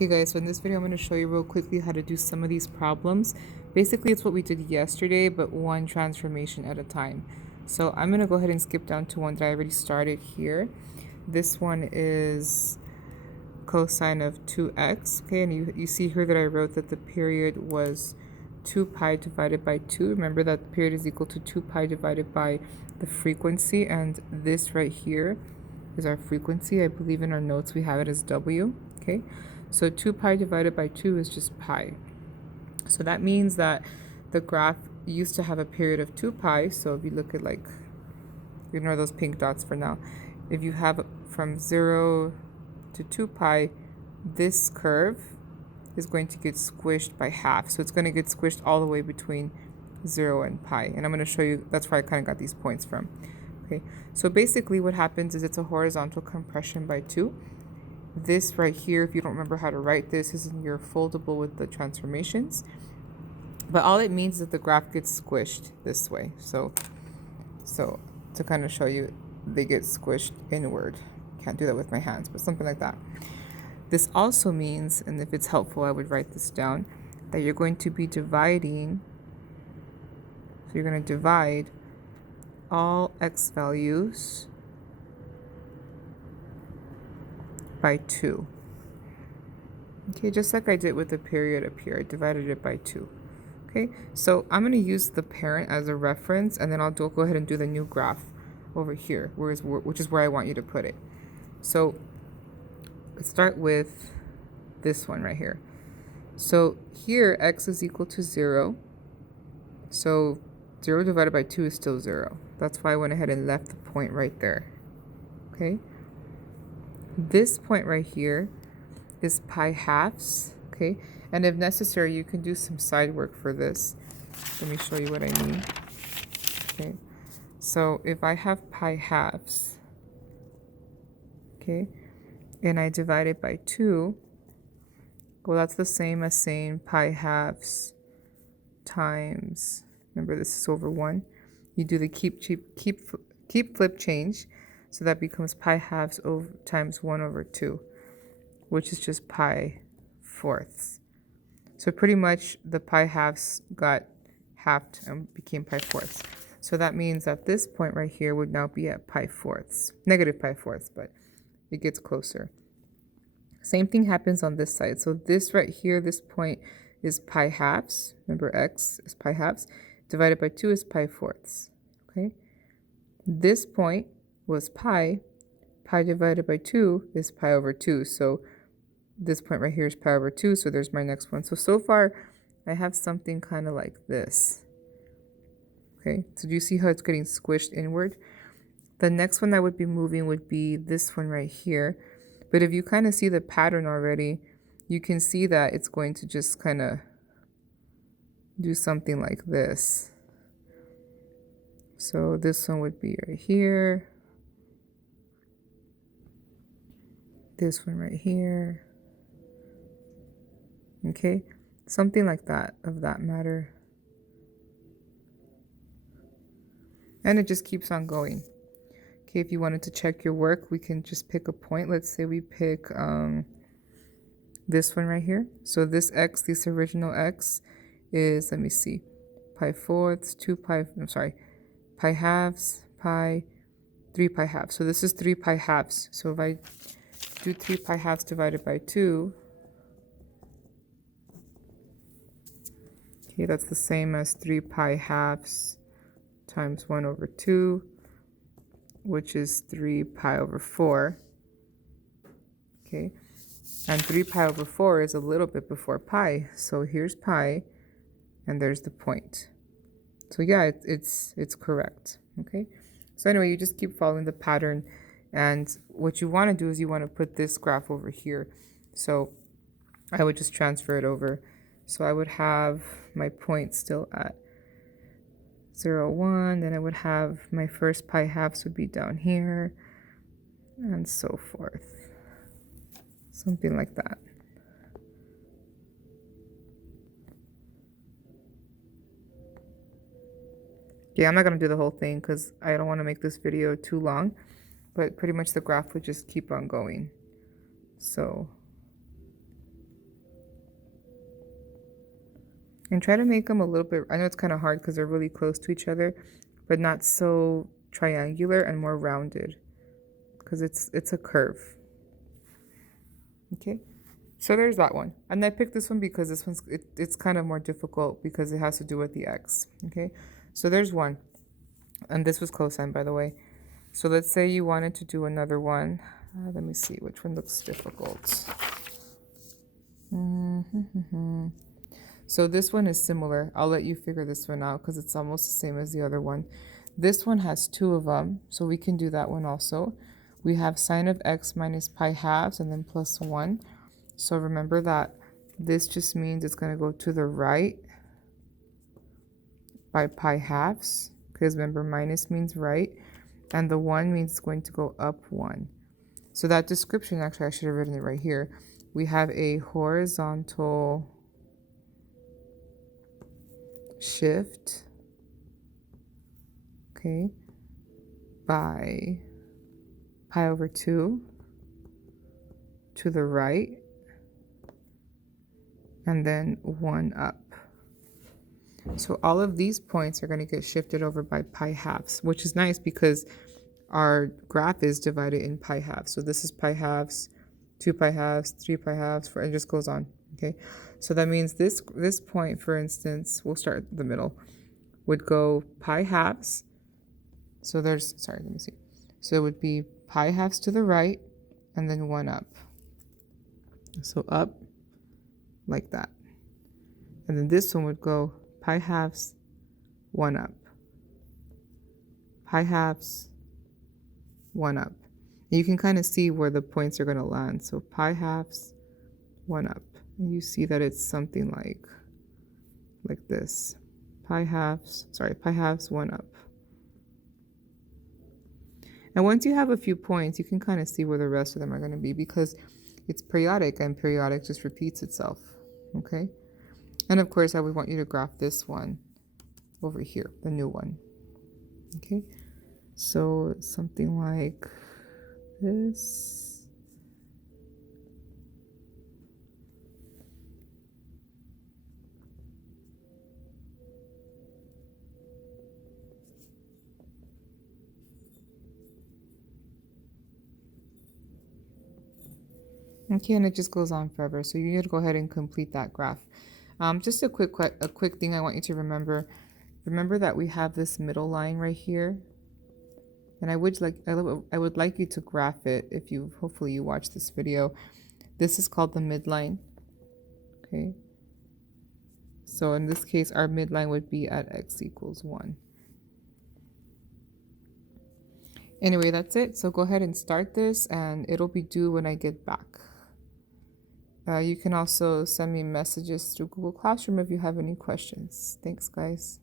Okay guys, so in this video I'm going to show you real quickly how to do some of these problems. Basically it's what we did yesterday, but one transformation at a time. So I'm going to go ahead and skip down to one that I already started here. This one is cosine of 2x, okay, and you see here that I wrote that the period was 2 pi divided by 2. Remember that the period is equal to 2 pi divided by the frequency, and this right here is our frequency. I believe in our notes we have it as W, okay? So 2 pi divided by 2 is just pi. So that means that the graph used to have a period of 2 pi. So if you look at, like, ignore those pink dots for now. If you have from 0 to 2 pi, this curve is going to get squished by half. So it's going to get squished all the way between 0 and pi. And I'm going to show you, that's where I kind of got these points from. Okay, so basically what happens is it's a horizontal compression by 2. This right here, if you don't remember how to write this, is in your foldable with the transformations. But all it means is that the graph gets squished this way. So to kind of show you, they get squished inward. Can't do that with my hands, but something like that. This also means, and if it's helpful, I would write this down, that you're going to be dividing. So you're going to divide all x values by 2. Okay, just like I did with the period up here, I divided it by 2. Okay, so I'm going to use the parent as a reference, and then I'll go ahead and do the new graph over here, which is where I want you to put it. So let's start with this one right here. So here, x is equal to 0. So 0 divided by 2 is still 0. That's why I went ahead and left the point right there. Okay. This point right here is pi halves. Okay. And if necessary, you can do some side work for this. Let me show you what I mean. Okay. So if I have pi halves, okay, and I divide it by 2, well, that's the same as saying pi halves times, remember this is over 1. You do the keep flip change, so that becomes pi halves over times 1 over 2, which is just pi fourths. So pretty much the pi halves got halved and became pi fourths. So that means that this point right here would now be at pi fourths, negative pi fourths, but it gets closer. Same thing happens on this side. So this right here, this point is pi halves. Remember, x is pi halves. Divided by 2 is pi fourths. Okay. This point was pi. Pi divided by 2 is pi over 2. So this point right here is pi over 2. So there's my next one. So far, I have something kind of like this. Okay. So do you see how it's getting squished inward? The next one that would be moving would be this one right here. But if you kind of see the pattern already, you can see that it's going to just kind of do something like this. So this one would be right here. This one right here. Okay, something like that, of that matter. And it just keeps on going. Okay, if you wanted to check your work, we can just pick a point. Let's say we pick this one right here. So this x, this original x, is, let me see, pi fourths, 2 pi, I'm sorry, pi halves, pi, 3 pi halves. So this is 3 pi halves. So if I do 3 pi halves divided by 2, okay, that's the same as 3 pi halves times 1 over 2, which is 3 pi over 4. Okay, and 3 pi over 4 is a little bit before pi. So here's pi, and there's the point. So yeah, it's correct. Okay, so anyway, you just keep following the pattern, and what you want to do is you want to put this graph over here. So I would just transfer it over. So I would have my point still at 0, 1, then I would have my first pi halves would be down here, and so forth. Something like that. Yeah, I'm not going to do the whole thing because I don't want to make this video too long, but pretty much the graph would just keep on going. So And try to make them a little bit, I know it's kind of hard because they're really close to each other, but not so triangular and more rounded because it's a curve. Okay, so there's that one. And I picked this one because this one's, it's kind of more difficult because it has to do with the x. Okay, so there's one. And this was cosine, by the way. So let's say you wanted to do another one. Let me see, which one looks difficult. So this one is similar. I'll let you figure this one out because it's almost the same as the other one. This one has two of them, so we can do that one also. We have sine of x minus pi halves and then plus 1. So remember that this just means it's going to go to the right by pi halves, because remember minus means right, and the 1 means it's going to go up 1. So that description, actually I should have written it right here. We have a horizontal shift, okay, by pi over 2 to the right, and then 1 up. So all of these points are going to get shifted over by pi halves, which is nice because our graph is divided in pi halves. So this is pi halves, 2 pi halves, 3 pi halves, 4, it just goes on. Okay, so that means this point, for instance, we'll start at the middle, would go pi halves. So there's, sorry, let me see. So it would be pi halves to the right and then 1 up. So up like that. And then this one would go pi halves, 1 up. Pi halves, 1 up. And you can kind of see where the points are going to land. So pi halves, 1 up. And you see that it's something like this. Pi halves, 1 up. And once you have a few points, you can kind of see where the rest of them are going to be because it's periodic and periodic just repeats itself. Okay? And of course, I would want you to graph this one over here, the new one. Okay? So something like this. Okay, and it just goes on forever. So you need to go ahead and complete that graph. Just a quick thing I want you to remember. Remember that we have this middle line right here, and I would like you to graph it if you hopefully you watch this video. This is called the midline. Okay. So in this case, our midline would be at x equals 1. Anyway, that's it. So go ahead and start this, and it'll be due when I get back. You can also send me messages through Google Classroom if you have any questions. Thanks, guys.